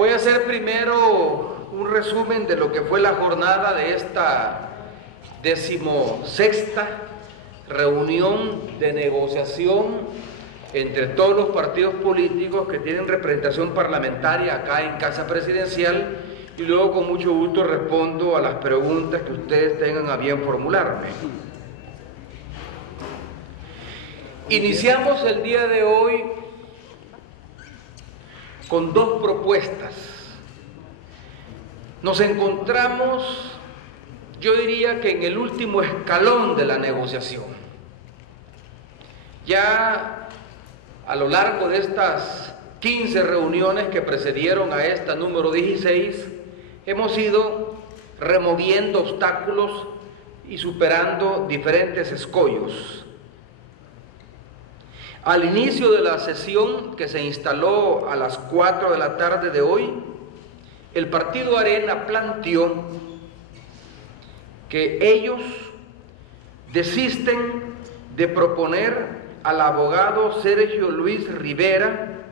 Voy a hacer primero un resumen de lo que fue la jornada de esta 16ª reunión de negociación entre todos los partidos políticos que tienen representación parlamentaria acá en Casa Presidencial, y luego con mucho gusto respondo a las preguntas que ustedes tengan a bien formularme. Iniciamos el día de hoy con dos propuestas. Nos encontramos, yo diría que en el último escalón de la negociación. Ya a lo largo de estas 15 reuniones que precedieron a esta número 16, hemos ido removiendo obstáculos y superando diferentes escollos. Al inicio de la sesión, que se instaló a las 4 de la tarde de hoy, el partido Arena planteó que ellos desisten de proponer al abogado Sergio Luis Rivera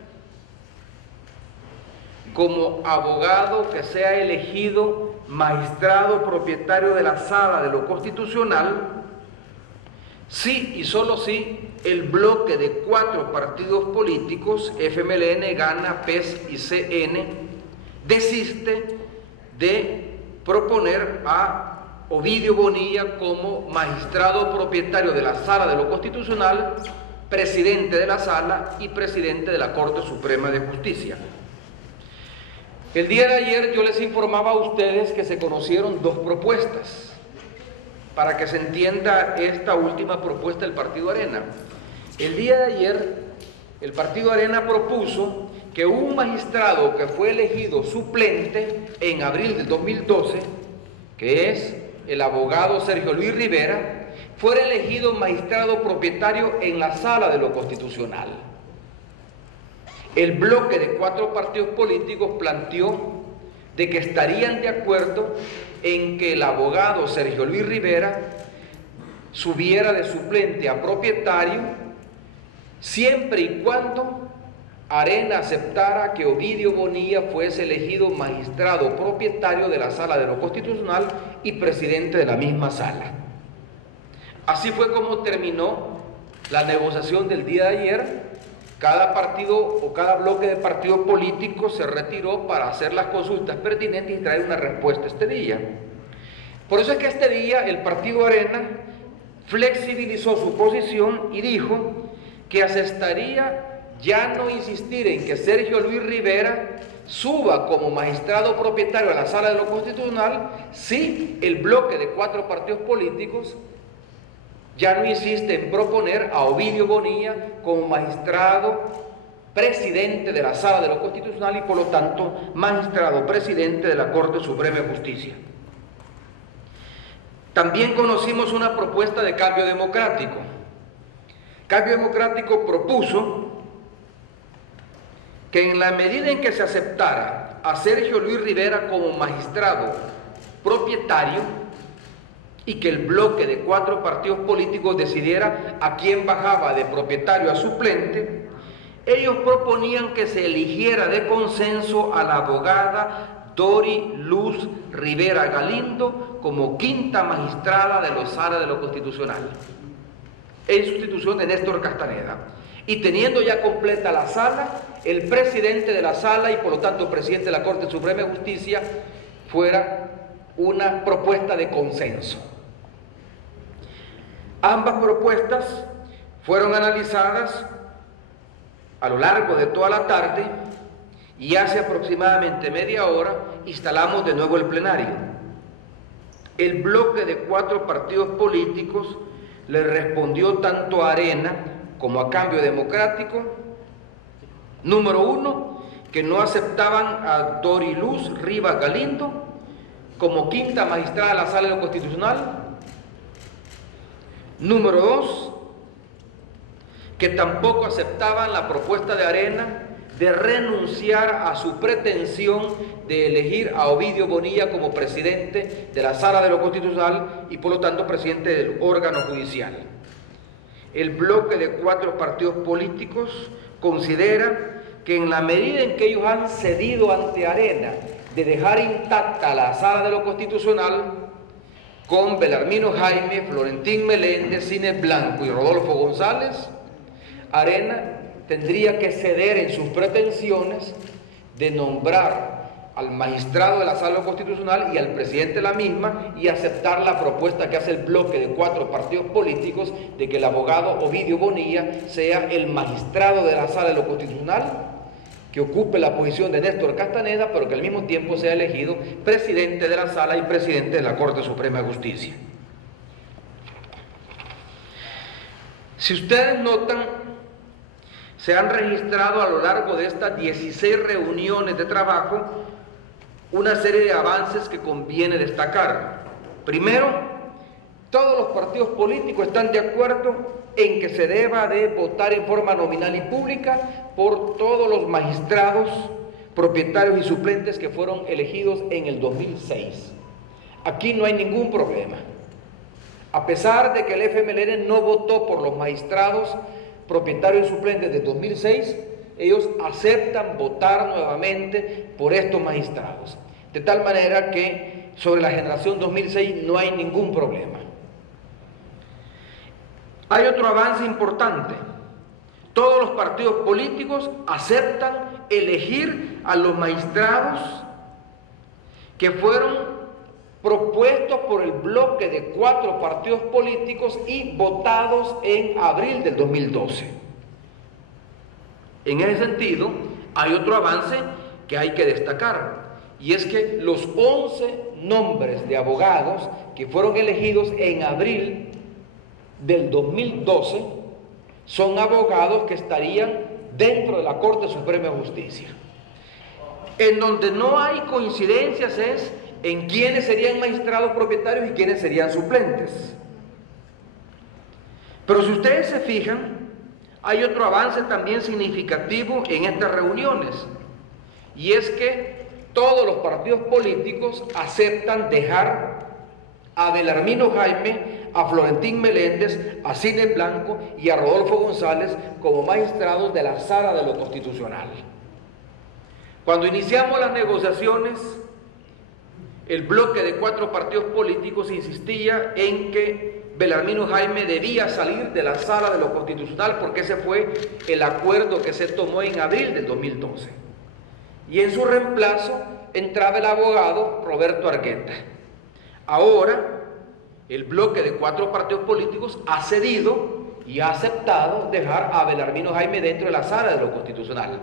como abogado que sea elegido magistrado propietario de la Sala de lo Constitucional, sí y solo si el bloque de 4 partidos políticos, FMLN, GANA, PES y CN, desiste de proponer a Ovidio Bonilla como magistrado propietario de la Sala de lo Constitucional, presidente de la Sala y presidente de la Corte Suprema de Justicia. El día de ayer yo les informaba a ustedes que se conocieron dos propuestas, para que se entienda esta última propuesta del Partido Arena. El día de ayer, el Partido Arena propuso que un magistrado que fue elegido suplente en abril del 2012, que es el abogado Sergio Luis Rivera, fuera elegido magistrado propietario en la Sala de lo Constitucional. El bloque de 4 partidos políticos planteó de que estarían de acuerdo en que el abogado Sergio Luis Rivera subiera de suplente a propietario siempre y cuando Arena aceptara que Ovidio Bonilla fuese elegido magistrado propietario de la Sala de lo Constitucional y presidente de la misma sala. Así fue como terminó la negociación del día de ayer. Cada partido o cada bloque de partidos políticos se retiró para hacer las consultas pertinentes y traer una respuesta este día. Por eso es que este día el Partido Arena flexibilizó su posición y dijo que aceptaría ya no insistir en que Sergio Luis Rivera suba como magistrado propietario a la Sala de lo Constitucional si el bloque de 4 partidos políticos ya no insiste en proponer a Ovidio Bonilla como magistrado presidente de la Sala de lo Constitucional y por lo tanto magistrado presidente de la Corte Suprema de Justicia. También conocimos una propuesta de Cambio Democrático. Cambio Democrático propuso que en la medida en que se aceptara a Sergio Luis Rivera como magistrado propietario y que el bloque de 4 partidos políticos decidiera a quién bajaba de propietario a suplente, ellos proponían que se eligiera de consenso a la abogada Dori Luz Rivera Galindo como 5ª magistrada de la Sala de lo Constitucional, en sustitución de Néstor Castaneda. Y teniendo ya completa la sala, el presidente de la sala y por lo tanto presidente de la Corte Suprema de Justicia fuera una propuesta de consenso. Ambas propuestas fueron analizadas a lo largo de toda la tarde y hace aproximadamente media hora instalamos de nuevo el plenario. El bloque de 4 partidos políticos le respondió tanto a Arena como a Cambio Democrático. Número 1, que no aceptaban a Dori Luz Rivas Galindo como 5ª magistrada de la Sala de lo Constitucional. Número 2, que tampoco aceptaban la propuesta de Arena de renunciar a su pretensión de elegir a Ovidio Bonilla como presidente de la Sala de lo Constitucional y por lo tanto presidente del órgano judicial. El bloque de 4 partidos políticos considera que en la medida en que ellos han cedido ante Arena de dejar intacta la sala de lo constitucional, con Belarmino Jaime, Florentín Meléndez, Cines Blanco y Rodolfo González, Arena tendría que ceder en sus pretensiones de nombrar al magistrado de la Sala Constitucional y al presidente de la misma y aceptar la propuesta que hace el bloque de 4 partidos políticos de que el abogado Ovidio Bonilla sea el magistrado de la Sala de lo Constitucional, que ocupe la posición de Néstor Castaneda, pero que al mismo tiempo sea elegido presidente de la Sala y presidente de la Corte Suprema de Justicia. Si ustedes notan, se han registrado a lo largo de estas 16 reuniones de trabajo una serie de avances que conviene destacar. Primero, todos los partidos políticos están de acuerdo en que se deba de votar en forma nominal y pública por todos los magistrados, propietarios y suplentes que fueron elegidos en el 2006. Aquí no hay ningún problema. A pesar de que el FMLN no votó por los magistrados, propietarios y suplentes de 2006, ellos aceptan votar nuevamente por estos magistrados. De tal manera que sobre la generación 2006 no hay ningún problema. Hay otro avance importante. Todos los partidos políticos aceptan elegir a los magistrados que fueron propuestos por el bloque de 4 partidos políticos y votados en abril del 2012. En ese sentido, hay otro avance que hay que destacar, y es que los 11 nombres de abogados que fueron elegidos en abril del 2012 son abogados que estarían dentro de la Corte Suprema de Justicia. En donde no hay coincidencias es en quiénes serían magistrados propietarios y quiénes serían suplentes. Pero si ustedes se fijan, hay otro avance también significativo en estas reuniones, y es que todos los partidos políticos aceptan dejar a Belarmino Jaime, a Florentín Meléndez, a Cines Blanco y a Rodolfo González como magistrados de la Sala de lo Constitucional. Cuando iniciamos las negociaciones, el bloque de 4 partidos políticos insistía en que Belarmino Jaime debía salir de la Sala de lo Constitucional porque ese fue el acuerdo que se tomó en abril del 2012. Y en su reemplazo entraba el abogado Roberto Argueta. Ahora, el bloque de 4 partidos políticos ha cedido y ha aceptado dejar a Belarmino Jaime dentro de la Sala de lo Constitucional.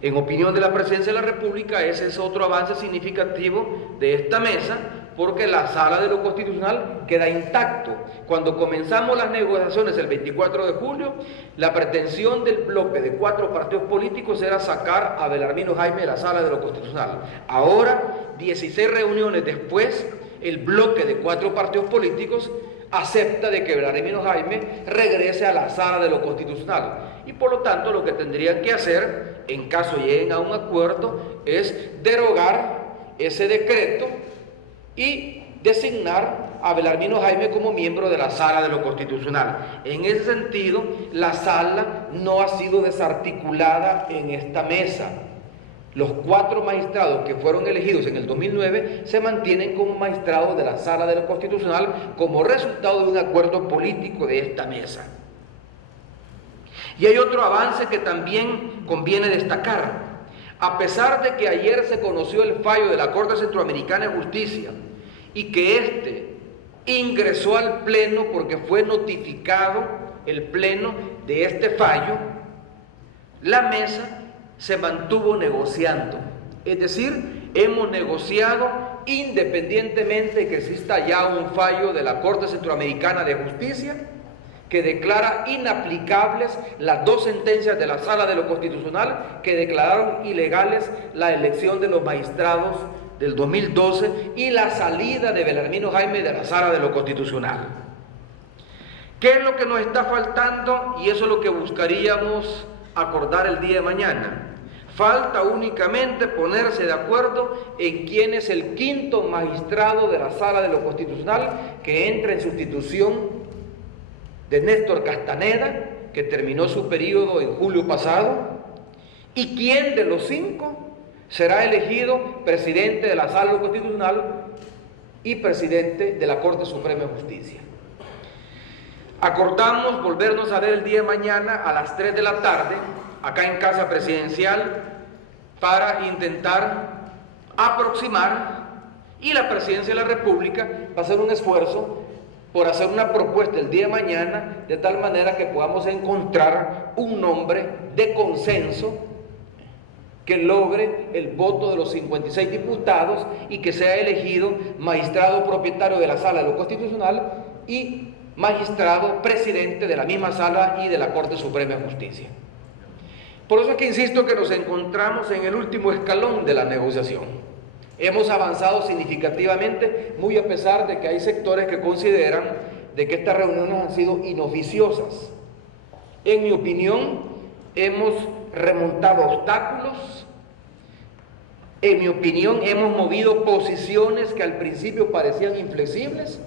En opinión de la Presidencia de la República, ese es otro avance significativo de esta mesa, porque la Sala de lo Constitucional queda intacto. Cuando comenzamos las negociaciones el 24 de julio, la pretensión del bloque de 4 partidos políticos era sacar a Belarmino Jaime de la Sala de lo Constitucional. Ahora, 16 reuniones después, el bloque de 4 partidos políticos acepta de que Belarmino Jaime regrese a la Sala de lo Constitucional. Y por lo tanto, lo que tendrían que hacer, en caso lleguen a un acuerdo, es derogar ese decreto y designar a Belarmino Jaime como miembro de la Sala de lo Constitucional. En ese sentido, la Sala no ha sido desarticulada en esta mesa. Los 4 magistrados que fueron elegidos en el 2009 se mantienen como magistrados de la Sala de lo Constitucional como resultado de un acuerdo político de esta mesa. Y hay otro avance que también conviene destacar. A pesar de que ayer se conoció el fallo de la Corte Centroamericana de Justicia y que éste ingresó al Pleno porque fue notificado el Pleno de este fallo, la mesa se mantuvo negociando. Es decir, hemos negociado independientemente de que exista ya un fallo de la Corte Centroamericana de Justicia que declara inaplicables las 2 sentencias de la Sala de lo Constitucional que declararon ilegales la elección de los magistrados del 2012 y la salida de Belarmino Jaime de la Sala de lo Constitucional. ¿Qué es lo que nos está faltando? Y eso es lo que buscaríamos acordar el día de mañana. Falta únicamente ponerse de acuerdo en quién es el 5º magistrado de la Sala de lo Constitucional que entra en sustitución de Néstor Castaneda, que terminó su periodo en julio pasado, ¿Y quién de los 5 será elegido presidente de la Sala Constitucional y presidente de la Corte Suprema de Justicia? Acordamos volvernos a ver el día de mañana a las 3 de la tarde, acá en Casa Presidencial, para intentar aproximar, y la Presidencia de la República va a hacer un esfuerzo por hacer una propuesta el día de mañana, de tal manera que podamos encontrar un nombre de consenso que logre el voto de los 56 diputados y que sea elegido magistrado propietario de la Sala de lo Constitucional y magistrado presidente de la misma Sala y de la Corte Suprema de Justicia. Por eso es que insisto que nos encontramos en el último escalón de la negociación. Hemos avanzado significativamente, muy a pesar de que hay sectores que consideran de que estas reuniones han sido inoficiosas. En mi opinión, hemos remontado obstáculos. En mi opinión, hemos movido posiciones que al principio parecían inflexibles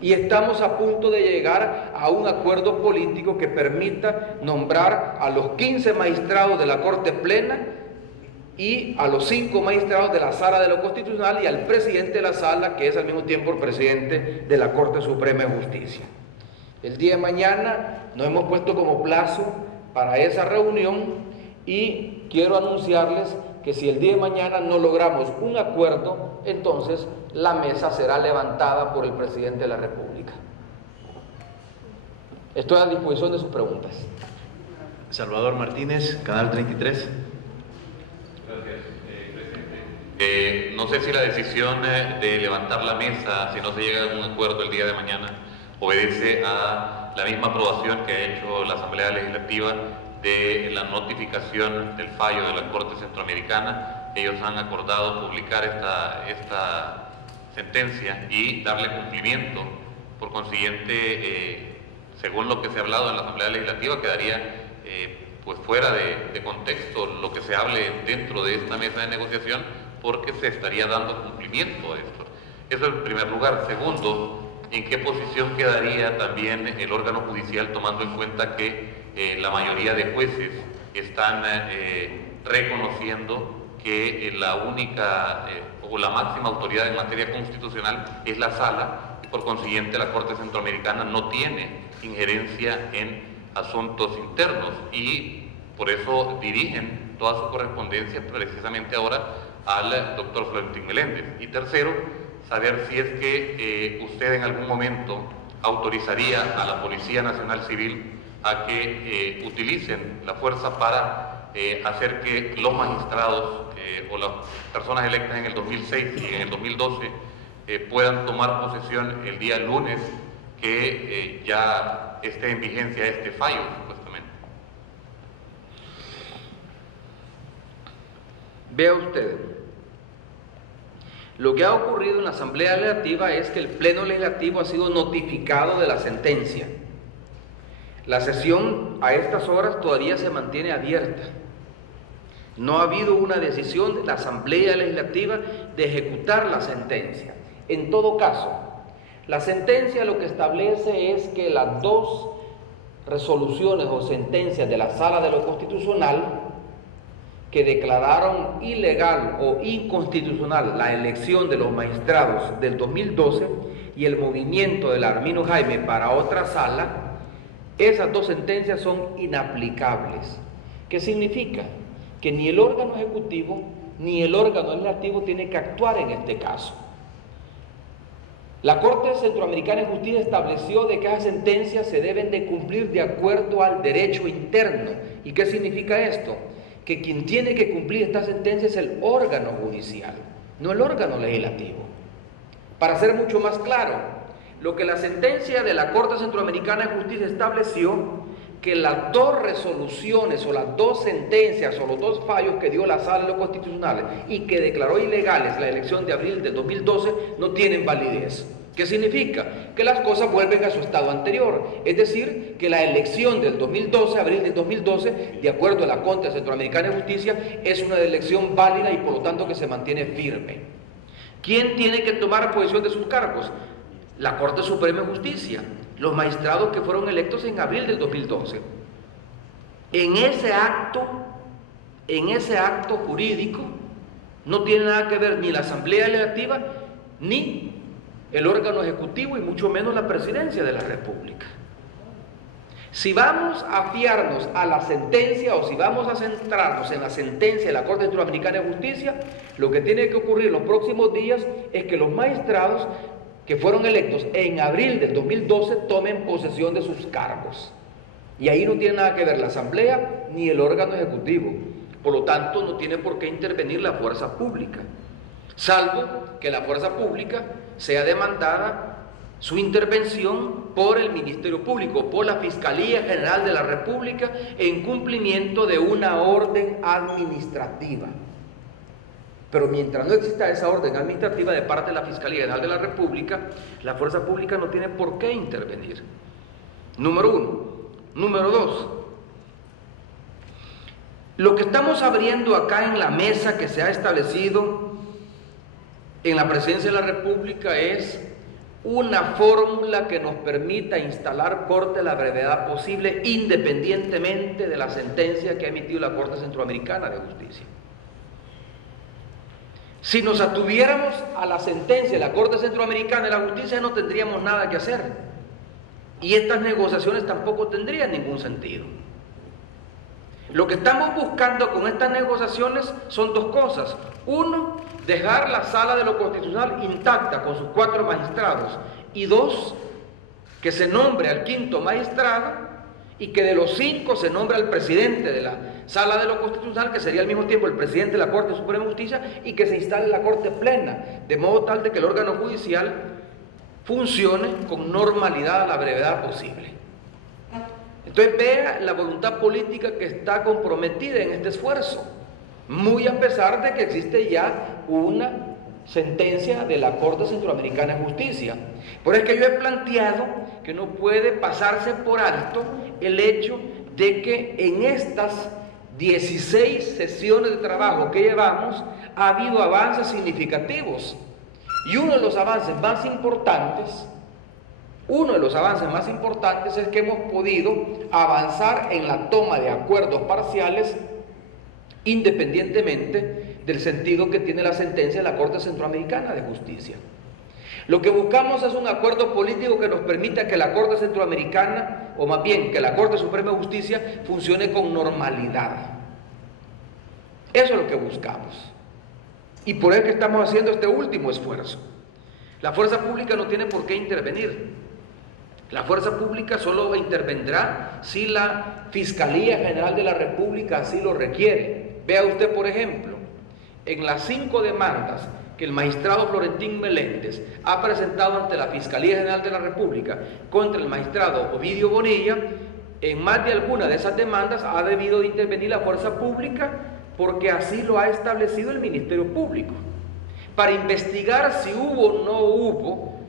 y estamos a punto de llegar a un acuerdo político que permita nombrar a los 15 magistrados de la Corte Plena y a los 5 magistrados de la Sala de lo Constitucional y al presidente de la Sala, que es al mismo tiempo el presidente de la Corte Suprema de Justicia. El día de mañana nos hemos puesto como plazo para esa reunión y quiero anunciarles que si el día de mañana no logramos un acuerdo, entonces la mesa será levantada por el presidente de la República. Estoy a disposición de sus preguntas. Salvador Martínez, Canal 33. No sé si la decisión de levantar la mesa, si no se llega a un acuerdo el día de mañana, obedece a la misma aprobación que ha hecho la Asamblea Legislativa de la notificación del fallo de la Corte Centroamericana. Ellos han acordado publicar esta sentencia y darle cumplimiento. Por consiguiente, según lo que se ha hablado en la Asamblea Legislativa, quedaría pues fuera de contexto lo que se hable dentro de esta mesa de negociación, porque se estaría dando cumplimiento a esto. Eso en primer lugar. Segundo, ¿en qué posición quedaría también el órgano judicial, tomando en cuenta que la mayoría de jueces están reconociendo que la única o la máxima autoridad en materia constitucional es la Sala, y por consiguiente la Corte Centroamericana no tiene injerencia en asuntos internos y por eso dirigen toda su correspondencia precisamente ahora al doctor Florentín Meléndez? Y tercero, saber si es que usted en algún momento autorizaría a la Policía Nacional Civil a que utilicen la fuerza para hacer que los magistrados o las personas electas en el 2006 y en el 2012 puedan tomar posesión el día lunes que ya esté en vigencia este fallo, supuestamente. Vea usted, lo que ha ocurrido en la Asamblea Legislativa es que el Pleno Legislativo ha sido notificado de la sentencia. La sesión a estas horas todavía se mantiene abierta. No ha habido una decisión de la Asamblea Legislativa de ejecutar la sentencia. En todo caso, la sentencia lo que establece es que las 2 resoluciones o sentencias de la Sala de lo Constitucional que declararon ilegal o inconstitucional la elección de los magistrados del 2012 y el movimiento del Arminio Jaime para otra sala, esas 2 sentencias son inaplicables. ¿Qué significa? Que ni el órgano ejecutivo ni el órgano legislativo tiene que actuar en este caso. La Corte Centroamericana de Justicia estableció de que esas sentencias se deben de cumplir de acuerdo al derecho interno. ¿Y qué significa esto? Que quien tiene que cumplir esta sentencia es el órgano judicial, no el órgano legislativo. Para ser mucho más claro, lo que la sentencia de la Corte Centroamericana de Justicia estableció, que las 2 resoluciones o las 2 sentencias o los 2 fallos que dio la Sala de lo Constitucional y que declaró ilegales la elección de abril del 2012 no tienen validez. ¿Qué significa? Que las cosas vuelven a su estado anterior, es decir, que la elección del 2012, abril del 2012, de acuerdo a la Corte Centroamericana de Justicia, es una elección válida y por lo tanto que se mantiene firme. ¿Quién tiene que tomar posesión de sus cargos? La Corte Suprema de Justicia, los magistrados que fueron electos en abril del 2012. En ese acto en ese acto jurídico no tiene nada que ver ni la Asamblea Legislativa ni el órgano ejecutivo y mucho menos la Presidencia de la República. Si vamos a fiarnos a la sentencia o si vamos a centrarnos en la sentencia de la Corte Interamericana de Justicia, lo que tiene que ocurrir en los próximos días es que los magistrados que fueron electos en abril del 2012 tomen posesión de sus cargos. Y ahí no tiene nada que ver la Asamblea ni el órgano ejecutivo. Por lo tanto, no tiene por qué intervenir la fuerza pública, salvo que la fuerza pública sea demandada su intervención por el Ministerio Público, por la Fiscalía General de la República, en cumplimiento de una orden administrativa. Pero mientras no exista esa orden administrativa de parte de la Fiscalía General de la República, la fuerza pública no tiene por qué intervenir. Número uno. Número dos. Lo que estamos abriendo acá en la mesa que se ha establecido en la Presidencia de la República es una fórmula que nos permita instalar corte a la brevedad posible, independientemente de la sentencia que ha emitido la Corte Centroamericana de Justicia. Si nos atuviéramos a la sentencia de la Corte Centroamericana de la Justicia, no tendríamos nada que hacer. Y estas negociaciones tampoco tendrían ningún sentido. Lo que estamos buscando con estas negociaciones son dos cosas. Uno, dejar la Sala de lo Constitucional intacta con sus 4 magistrados. Y dos, que se nombre al 5º magistrado y que de los 5 se nombre al presidente de la Sala de lo Constitucional, que sería al mismo tiempo el presidente de la Corte Suprema de Justicia, y que se instale la Corte Plena, de modo tal de que el órgano judicial funcione con normalidad a la brevedad posible. Entonces vea la voluntad política que está comprometida en este esfuerzo, muy a pesar de que existe ya una sentencia de la Corte Centroamericana de Justicia. Por eso es que yo he planteado que no puede pasarse por alto el hecho de que en estas 16 sesiones de trabajo que llevamos ha habido avances significativos. Y uno de los avances más importantes es que hemos podido avanzar en la toma de acuerdos parciales independientemente del sentido que tiene la sentencia de la Corte Centroamericana de Justicia. Lo que buscamos es un acuerdo político que nos permita que la Corte Centroamericana, o más bien que la Corte Suprema de Justicia, funcione con normalidad. Eso es lo que buscamos. Y por eso que estamos haciendo este último esfuerzo. La fuerza pública no tiene por qué intervenir. La fuerza pública solo intervendrá si la Fiscalía General de la República así lo requiere. Vea usted, por ejemplo, en las 5 demandas que el magistrado Florentín Meléndez ha presentado ante la Fiscalía General de la República contra el magistrado Ovidio Bonilla, en más de alguna de esas demandas ha debido de intervenir la fuerza pública porque así lo ha establecido el Ministerio Público, para investigar si hubo o no hubo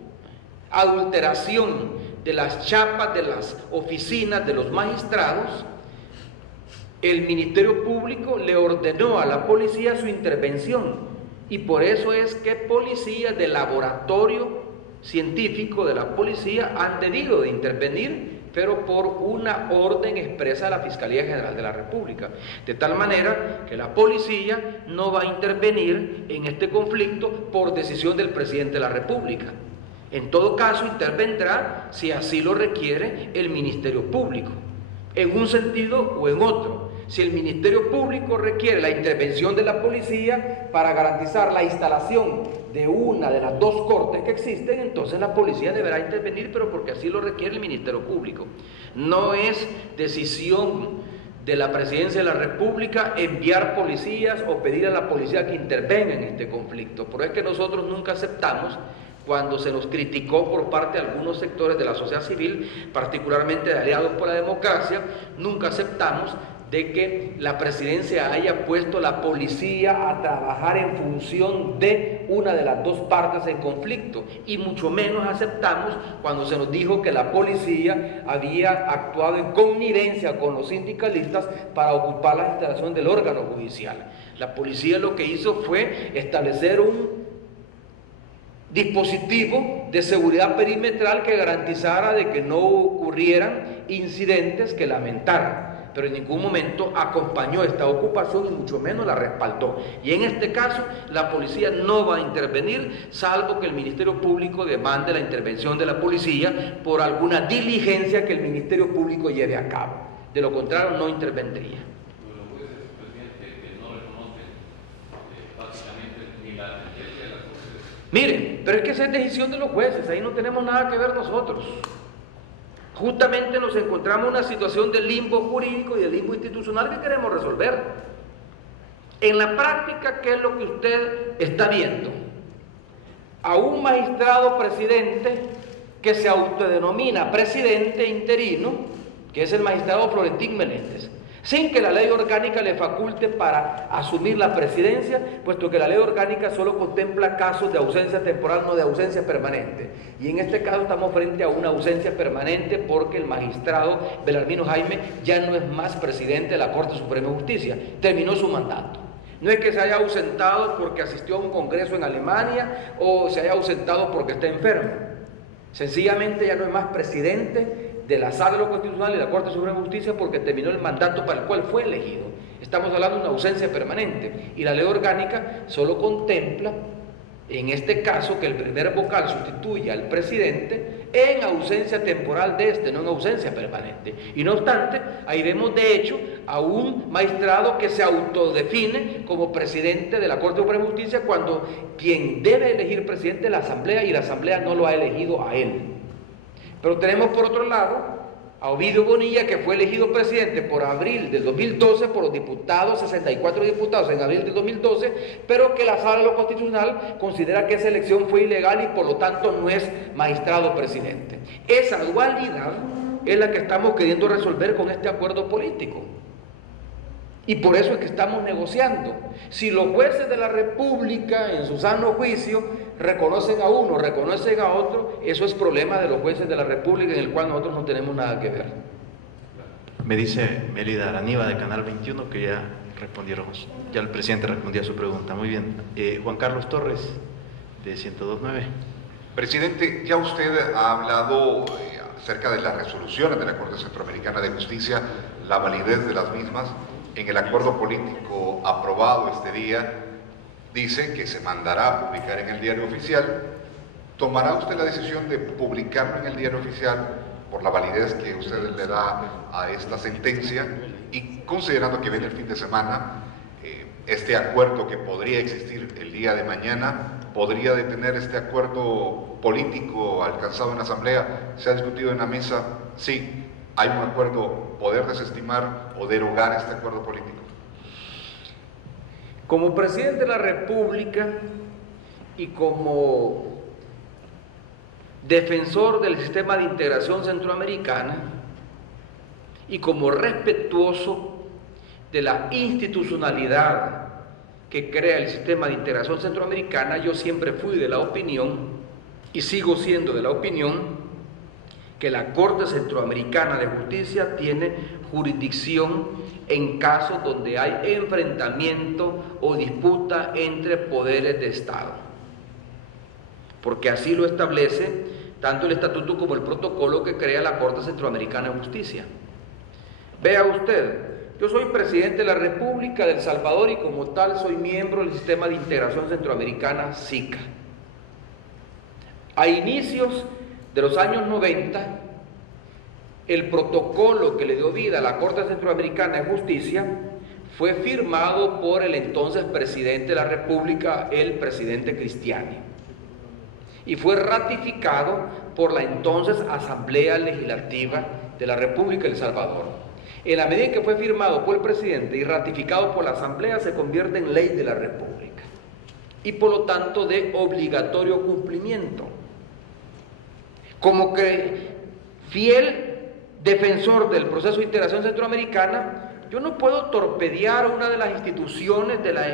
adulteración de las chapas de las oficinas de los magistrados. El Ministerio Público le ordenó a la policía su intervención, y por eso es que policías del laboratorio científico de la policía han debido de intervenir, pero por una orden expresa de la Fiscalía General de la República, de tal manera que la policía no va a intervenir en este conflicto por decisión del presidente de la República. En todo caso, intervendrá si así lo requiere el Ministerio Público, en un sentido o en otro. Si el Ministerio Público requiere la intervención de la policía para garantizar la instalación de una de las 2 cortes que existen, entonces la policía deberá intervenir, pero porque así lo requiere el Ministerio Público. No es decisión de la Presidencia de la República enviar policías o pedir a la policía que intervenga en este conflicto. Por eso es que nosotros nunca aceptamos, cuando se nos criticó por parte de algunos sectores de la sociedad civil, particularmente de Aliados por la Democracia, nunca aceptamos de que la presidencia haya puesto la policía a trabajar en función de una de las 2 partes en conflicto, y mucho menos aceptamos cuando se nos dijo que la policía había actuado en connivencia con los sindicalistas para ocupar la instalación del órgano judicial. La policía lo que hizo fue establecer un dispositivo de seguridad perimetral que garantizara de que no ocurrieran incidentes que lamentar. pero en ningún momento acompañó esta ocupación y mucho menos la respaldó. Y en este caso, la policía no va a intervenir, salvo que el Ministerio Público demande la intervención de la policía por alguna diligencia que el Ministerio Público lleve a cabo. De lo contrario, no intervendría. Miren, pero es que esa es decisión de los jueces, ahí no tenemos nada que ver nosotros. Justamente nos encontramos en una situación de limbo jurídico y de limbo institucional que queremos resolver. En la práctica, ¿qué es lo que usted está viendo? A un magistrado presidente que se autodenomina presidente interino, que es el magistrado Florentín Meléndez, sin que la ley orgánica le faculte para asumir la presidencia, puesto que la ley orgánica solo contempla casos de ausencia temporal, no de ausencia permanente. Y en este caso estamos frente a una ausencia permanente porque el magistrado Belarmino Jaime ya no es más presidente de la Corte Suprema de Justicia, terminó su mandato. No es que se haya ausentado porque asistió a un congreso en Alemania o se haya ausentado porque está enfermo. Sencillamente ya no es más presidente de la Sala de lo Constitucional y la Corte Suprema de Justicia porque terminó el mandato para el cual fue elegido. Estamos hablando de una ausencia permanente y la ley orgánica solo contempla, en este caso, que el primer vocal sustituya al presidente en ausencia temporal de este, no en ausencia permanente. Y no obstante, ahí vemos de hecho a un magistrado que se autodefine como presidente de la Corte Suprema de Justicia cuando quien debe elegir presidente es la Asamblea y la Asamblea no lo ha elegido a él. Pero tenemos por otro lado a Ovidio Bonilla, que fue elegido presidente por abril del 2012 por los diputados, 64 diputados en abril del 2012, pero que la Sala de lo Constitucional considera que esa elección fue ilegal y por lo tanto no es magistrado presidente. Esa dualidad es la que estamos queriendo resolver con este acuerdo político. Y por eso es que estamos negociando. Si los jueces de la República, en su sano juicio, reconocen a uno, reconocen a otro, eso es problema de los jueces de la República en el cual nosotros no tenemos nada que ver. Me dice Mélida Araniva de Canal 21 que ya respondieron, ya el presidente respondió a su pregunta. Muy bien. Juan Carlos Torres, de 102.9. Presidente, ya usted ha hablado acerca de las resoluciones de la Corte Centroamericana de Justicia, la validez de las mismas. En el acuerdo político aprobado este día, dice que se mandará a publicar en el Diario Oficial. ¿Tomará usted la decisión de publicarlo en el Diario Oficial por la validez que usted le da a esta sentencia? Y considerando que viene el fin de semana, este acuerdo que podría existir el día de mañana, ¿podría detener este acuerdo político alcanzado en la Asamblea? ¿Se ha discutido en la mesa? Sí. ¿Hay un acuerdo, poder desestimar o derogar este acuerdo político? Como presidente de la República y como defensor del sistema de integración centroamericana y como respetuoso de la institucionalidad que crea el sistema de integración centroamericana, yo siempre fui de la opinión y sigo siendo de la opinión que la Corte Centroamericana de Justicia tiene jurisdicción en casos donde hay enfrentamiento o disputa entre poderes de Estado, porque así lo establece tanto el estatuto como el protocolo que crea la Corte Centroamericana de Justicia. Vea usted, yo soy presidente de la República de El Salvador y como tal soy miembro del Sistema de Integración Centroamericana, SICA. A inicios de los años 90, el protocolo que le dio vida a la Corte Centroamericana de Justicia fue firmado por el entonces presidente de la República, el presidente Cristiani, y fue ratificado por la entonces Asamblea Legislativa de la República de El Salvador. En la medida en que fue firmado por el presidente y ratificado por la Asamblea, se convierte en ley de la República y por lo tanto de obligatorio cumplimiento. Como que fiel defensor del proceso de integración centroamericana, yo no puedo torpedear una de las instituciones de la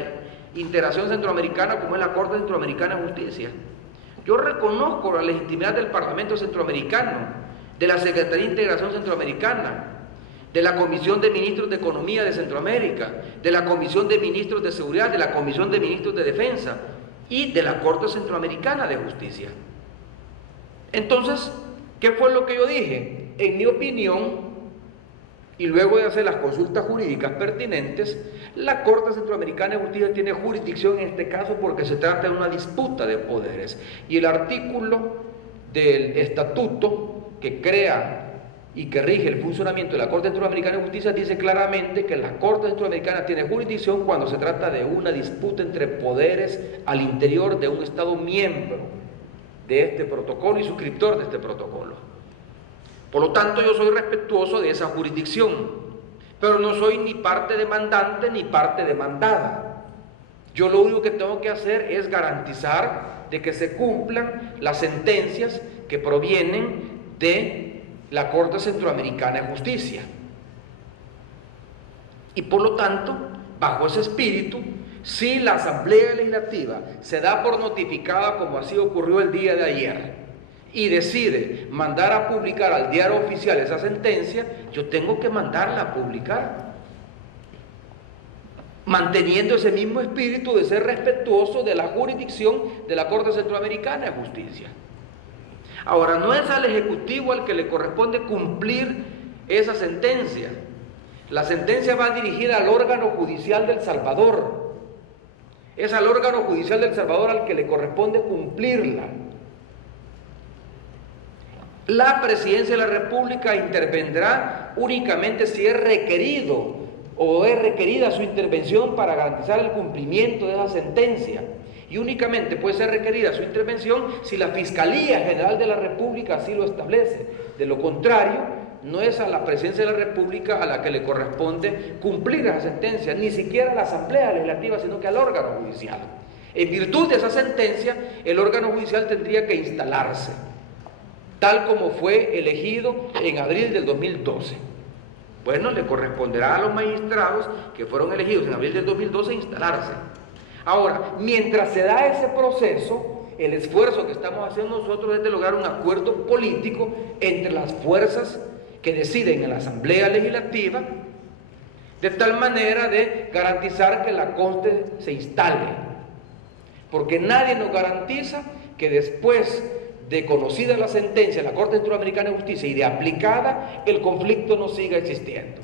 integración centroamericana como es la Corte Centroamericana de Justicia. Yo reconozco la legitimidad del Parlamento Centroamericano, de la Secretaría de Integración Centroamericana, de la Comisión de Ministros de Economía de Centroamérica, de la Comisión de Ministros de Seguridad, de la Comisión de Ministros de Defensa y de la Corte Centroamericana de Justicia. Entonces, ¿qué fue lo que yo dije? En mi opinión, y luego de hacer las consultas jurídicas pertinentes, la Corte Centroamericana de Justicia tiene jurisdicción en este caso porque se trata de una disputa de poderes. Y el artículo del estatuto que crea y que rige el funcionamiento de la Corte Centroamericana de Justicia dice claramente que la Corte Centroamericana tiene jurisdicción cuando se trata de una disputa entre poderes al interior de un Estado miembro de este protocolo y suscriptor de este protocolo. Por lo tanto, yo soy respetuoso de esa jurisdicción, pero no soy ni parte demandante ni parte demandada. Yo lo único que tengo que hacer es garantizar de que se cumplan las sentencias que provienen de la Corte Centroamericana de Justicia. Y por lo tanto, bajo ese espíritu, si la Asamblea Legislativa se da por notificada, como así ocurrió el día de ayer, y decide mandar a publicar al diario oficial esa sentencia, yo tengo que mandarla a publicar, manteniendo ese mismo espíritu de ser respetuoso de la jurisdicción de la Corte Centroamericana de Justicia. Ahora, no es al Ejecutivo al que le corresponde cumplir esa sentencia. La sentencia va dirigida al órgano judicial del Salvador. Es al órgano judicial del Salvador al que le corresponde cumplirla. La Presidencia de la República intervendrá únicamente si es requerido o es requerida su intervención para garantizar el cumplimiento de esa sentencia. Y únicamente puede ser requerida su intervención si la Fiscalía General de la República así lo establece. De lo contrario, no es a la Presidencia de la República a la que le corresponde cumplir esa sentencia, ni siquiera a la Asamblea Legislativa, sino que al órgano judicial. En virtud de esa sentencia, el órgano judicial tendría que instalarse, tal como fue elegido en abril del 2012. Bueno, le corresponderá a los magistrados que fueron elegidos en abril del 2012 instalarse. Ahora, mientras se da ese proceso, el esfuerzo que estamos haciendo nosotros es de lograr un acuerdo político entre las fuerzas que deciden en la Asamblea Legislativa, de tal manera de garantizar que la Corte se instale, porque nadie nos garantiza que después de conocida la sentencia de la Corte Centroamericana de Justicia y de aplicada, el conflicto no siga existiendo.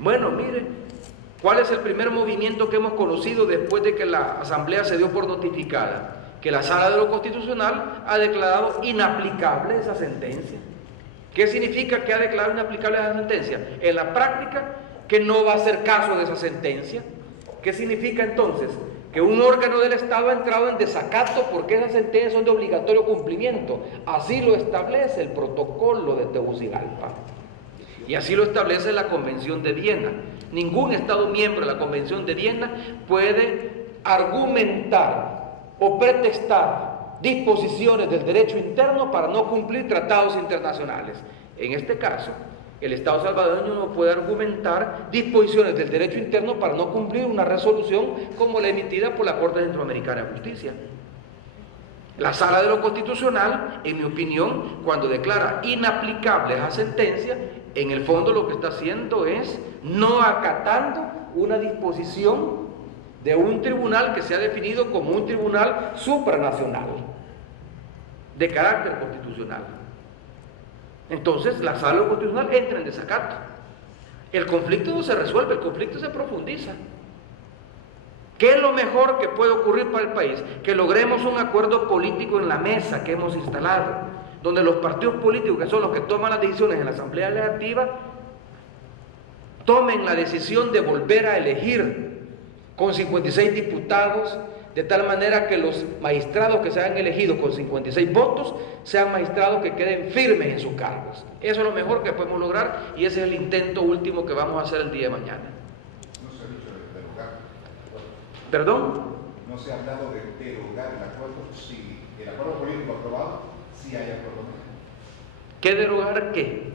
Bueno, miren, ¿cuál es el primer movimiento que hemos conocido después de que la Asamblea se dio por notificada? Que la Sala de lo Constitucional ha declarado inaplicable esa sentencia. ¿Qué significa que ha declarado inaplicable esa sentencia? En la práctica, que no va a hacer caso de esa sentencia. ¿Qué significa entonces? Que un órgano del Estado ha entrado en desacato porque esas sentencias son de obligatorio cumplimiento. Así lo establece el protocolo de Tegucigalpa. Y así lo establece la Convención de Viena. Ningún Estado miembro de la Convención de Viena puede argumentar o pretextar disposiciones del derecho interno para no cumplir tratados internacionales. En este caso, el Estado salvadoreño no puede argumentar disposiciones del derecho interno para no cumplir una resolución como la emitida por la Corte Centroamericana de Justicia. La Sala de lo Constitucional, en mi opinión, cuando declara inaplicable esa sentencia, en el fondo lo que está haciendo es no acatando una disposición de un tribunal que se ha definido como un tribunal supranacional, de carácter constitucional. Entonces, la Sala de lo Constitucional entra en desacato. El conflicto no se resuelve, el conflicto se profundiza. ¿Qué es lo mejor que puede ocurrir para el país? Que logremos un acuerdo político en la mesa que hemos instalado, donde los partidos políticos, que son los que toman las decisiones en la Asamblea Legislativa, tomen la decisión de volver a elegir con 56 diputados, de tal manera que los magistrados que se hayan elegido con 56 votos sean magistrados que queden firmes en sus cargos. Eso es lo mejor que podemos lograr y ese es el intento último que vamos a hacer el día de mañana. No se ha dicho de derogar. ¿Perdón? No se ha hablado de derogar el acuerdo, si el acuerdo político aprobado, si hay acuerdo. ¿Qué derogar qué?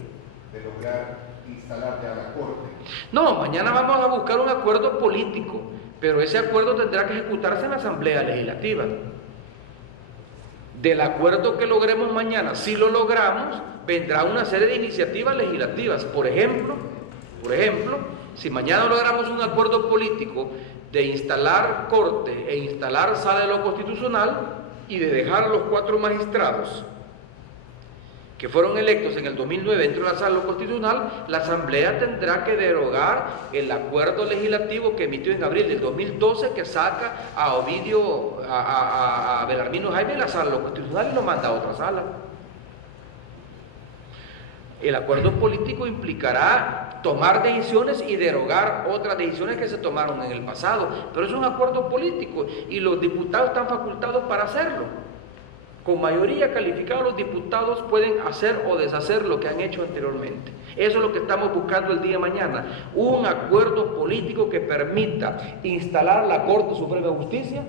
Derogar, instalar ya la Corte. No, mañana vamos a buscar un acuerdo político, pero ese acuerdo tendrá que ejecutarse en la Asamblea Legislativa. Del acuerdo que logremos mañana, si lo logramos, vendrá una serie de iniciativas legislativas. Por ejemplo, si mañana logramos un acuerdo político de instalar Corte e instalar Sala de lo Constitucional y de dejar a los 4 magistrados que fueron electos en el 2009 dentro de la sala constitucional, la Asamblea tendrá que derogar el acuerdo legislativo que emitió en abril del 2012 que saca a Ovidio, a Belarmino Jaime de la sala constitucional y lo manda a otra sala. El acuerdo político implicará tomar decisiones y derogar otras decisiones que se tomaron en el pasado, pero es un acuerdo político y los diputados están facultados para hacerlo. Con mayoría calificada los diputados pueden hacer o deshacer lo que han hecho anteriormente. Eso es lo que estamos buscando el día de mañana, un acuerdo político que permita instalar la Corte Suprema de Justicia,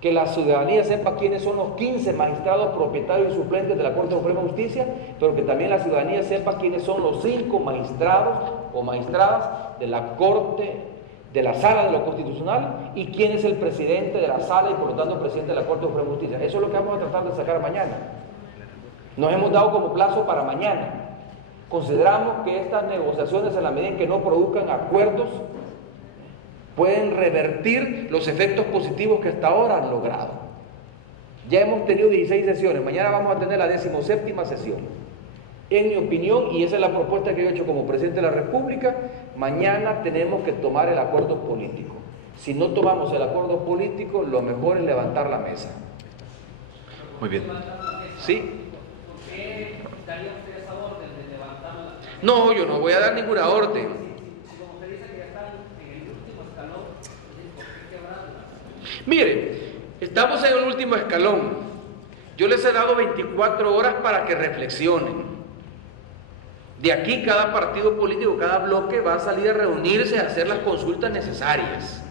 que la ciudadanía sepa quiénes son los 15 magistrados propietarios y suplentes de la Corte Suprema de Justicia, pero que también la ciudadanía sepa quiénes son los 5 magistrados o magistradas de la Corte, de la Sala de lo Constitucional, y quién es el presidente de la Sala y por lo tanto presidente de la Corte Suprema de Justicia. Eso es lo que vamos a tratar de sacar mañana. Nos hemos dado como plazo para mañana. Consideramos que estas negociaciones, en la medida en que no produzcan acuerdos, pueden revertir los efectos positivos que hasta ahora han logrado. Ya hemos tenido 16 sesiones, mañana vamos a tener la 17ª sesión. En mi opinión, y esa es la propuesta que yo he hecho como presidente de la República, mañana tenemos que tomar el acuerdo político. Si no tomamos el acuerdo político, lo mejor es levantar la mesa. Muy bien. ¿Sí? ¿Por qué daría usted esa orden de levantar la mesa? No, yo no voy a dar ninguna orden. Si como usted dice que ya están en el último escalón, ¿por qué quebrarla? Mire, estamos en el último escalón. Yo les he dado 24 horas para que reflexionen. De aquí cada partido político, cada bloque va a salir a reunirse a hacer las consultas necesarias.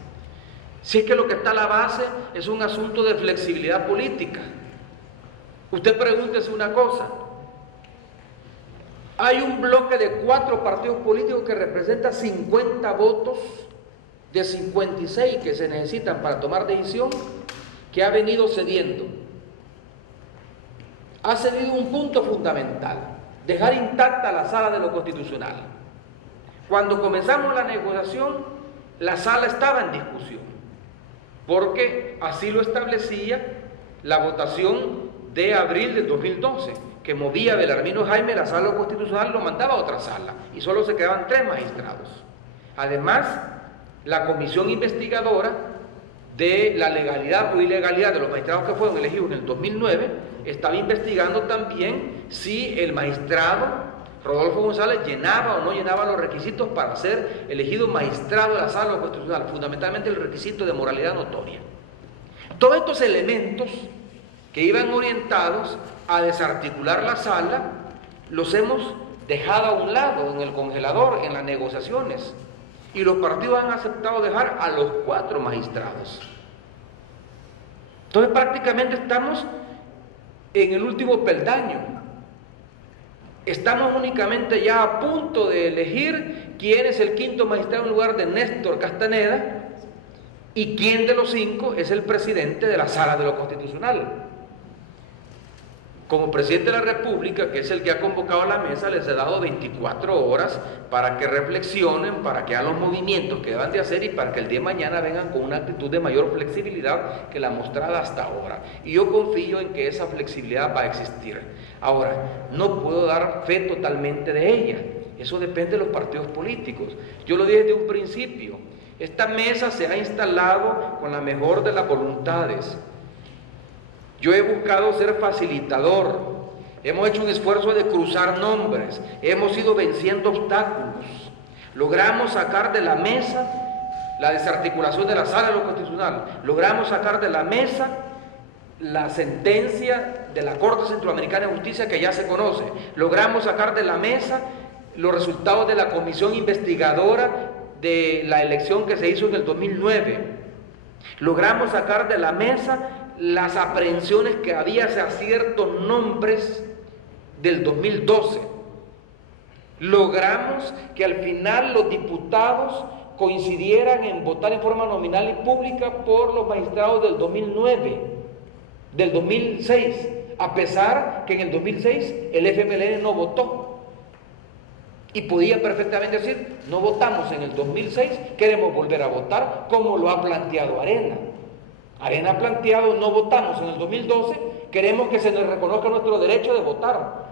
Si es que lo que está a la base es un asunto de flexibilidad política. Usted pregúntese una cosa. Hay un bloque de 4 partidos políticos que representa 50 votos de 56 que se necesitan para tomar decisión, que ha venido cediendo. Ha cedido un punto fundamental: dejar intacta la sala de lo constitucional. Cuando comenzamos la negociación, la sala estaba en discusión, porque así lo establecía la votación de abril del 2012, que movía a Belarmino Jaime, la sala constitucional lo mandaba a otra sala, y solo se quedaban 3 magistrados. Además, la comisión investigadora de la legalidad o ilegalidad de los magistrados que fueron elegidos en el 2009, estaba investigando también si el magistrado Rodolfo González llenaba o no llenaba los requisitos para ser elegido magistrado de la sala constitucional, fundamentalmente el requisito de moralidad notoria. Todos estos elementos que iban orientados a desarticular la sala, los hemos dejado a un lado en el congelador, en las negociaciones, y los partidos han aceptado dejar a los 4 magistrados. Entonces prácticamente estamos en el último peldaño. Estamos únicamente ya a punto de elegir quién es el 5.º magistrado en lugar de Néstor Castaneda y quién de los 5 es el presidente de la Sala de lo Constitucional. Como presidente de la República, que es el que ha convocado a la mesa, les he dado 24 horas para que reflexionen, para que hagan los movimientos que deban de hacer y para que el día de mañana vengan con una actitud de mayor flexibilidad que la mostrada hasta ahora. Y yo confío en que esa flexibilidad va a existir. Ahora, no puedo dar fe totalmente de ella. Eso depende de los partidos políticos. Yo lo dije desde un principio. Esta mesa se ha instalado con la mejor de las voluntades. Yo he buscado ser facilitador, hemos hecho un esfuerzo de cruzar nombres, hemos ido venciendo obstáculos, logramos sacar de la mesa la desarticulación de la Sala de lo Constitucional, logramos sacar de la mesa la sentencia de la Corte Centroamericana de Justicia que ya se conoce, logramos sacar de la mesa los resultados de la comisión investigadora de la elección que se hizo en el 2009, logramos sacar de la mesa las aprehensiones que había hacia ciertos nombres del 2012. Logramos que al final los diputados coincidieran en votar en forma nominal y pública por los magistrados del 2009, del 2006, a pesar que en el 2006 el FMLN no votó. Y podía perfectamente decir, no votamos en el 2006, queremos volver a votar, como lo ha planteado Arena. Arena ha planteado, no votamos en el 2012, queremos que se nos reconozca nuestro derecho de votar.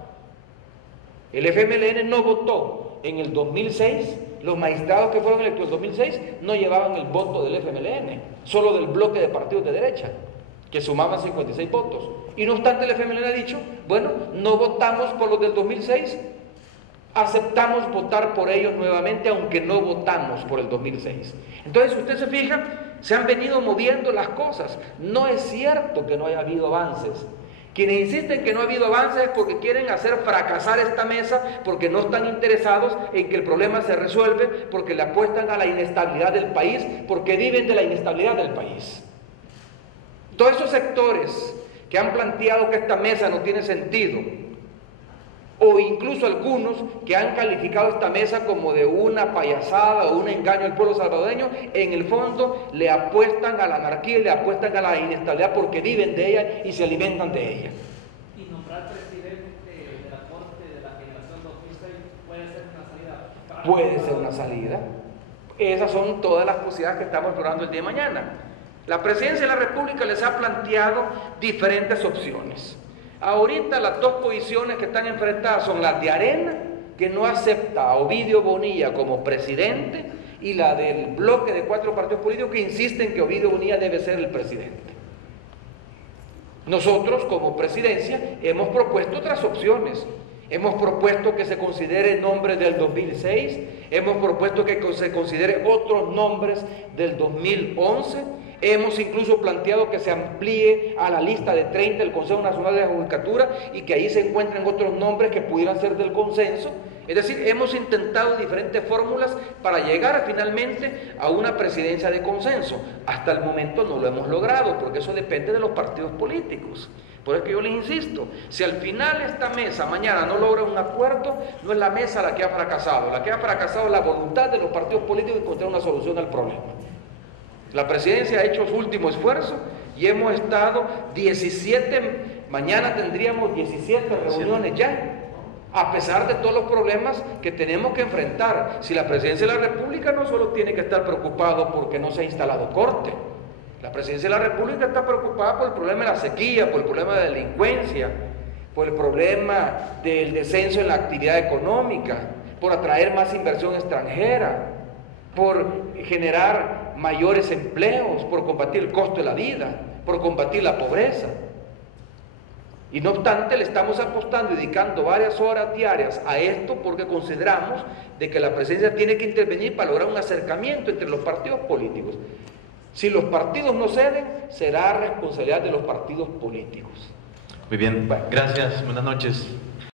El FMLN no votó en el 2006, los magistrados que fueron electos en el 2006 no llevaban el voto del FMLN, solo del bloque de partidos de derecha, que sumaban 56 votos. Y no obstante el FMLN ha dicho, bueno, no votamos por los del 2006, aceptamos votar por ellos nuevamente, aunque no votamos por el 2006. Entonces, si usted se fija, se han venido moviendo las cosas. No es cierto que no haya habido avances. Quienes insisten que no ha habido avances es porque quieren hacer fracasar esta mesa, porque no están interesados en que el problema se resuelve, porque le apuestan a la inestabilidad del país, porque viven de la inestabilidad del país. Todos esos sectores que han planteado que esta mesa no tiene sentido, o incluso algunos que han calificado esta mesa como de una payasada o un engaño al pueblo salvadoreño, en el fondo le apuestan a la anarquía y le apuestan a la inestabilidad porque viven de ella y se alimentan de ella. Y nombrar presidente de la Corte de la generación 2006 puede ser una salida. Puede ser una salida. Esas son todas las posibilidades que estamos explorando el día de mañana. La Presidencia de la República les ha planteado diferentes opciones. Ahorita las dos posiciones que están enfrentadas son las de Arena, que no acepta a Ovidio Bonilla como presidente, y la del bloque de 4 partidos políticos que insisten que Ovidio Bonilla debe ser el presidente. Nosotros, como presidencia, hemos propuesto otras opciones. Hemos propuesto que se considere nombres del 2006, hemos propuesto que se considere otros nombres del 2011, hemos incluso planteado que se amplíe a la lista de 30 el Consejo Nacional de la Judicatura y que ahí se encuentren otros nombres que pudieran ser del consenso. Es decir, hemos intentado diferentes fórmulas para llegar finalmente a una presidencia de consenso. Hasta el momento no lo hemos logrado, porque eso depende de los partidos políticos. Por eso que yo les insisto, si al final esta mesa mañana no logra un acuerdo, no es la mesa la que ha fracasado. La que ha fracasado es la voluntad de los partidos políticos de encontrar una solución al problema. La presidencia ha hecho su último esfuerzo y hemos estado 17, mañana tendríamos 17 reuniones ya, a pesar de todos los problemas que tenemos que enfrentar. Si la presidencia de la República no solo tiene que estar preocupado porque no se ha instalado corte, la presidencia de la República está preocupada por el problema de la sequía, por el problema de la delincuencia, por el problema del descenso en la actividad económica, por atraer más inversión extranjera, por generar mayores empleos, por combatir el costo de la vida, por combatir la pobreza. Y no obstante, le estamos apostando y dedicando varias horas diarias a esto porque consideramos de que la presidencia tiene que intervenir para lograr un acercamiento entre los partidos políticos. Si los partidos no ceden, será responsabilidad de los partidos políticos. Muy bien, gracias, buenas noches.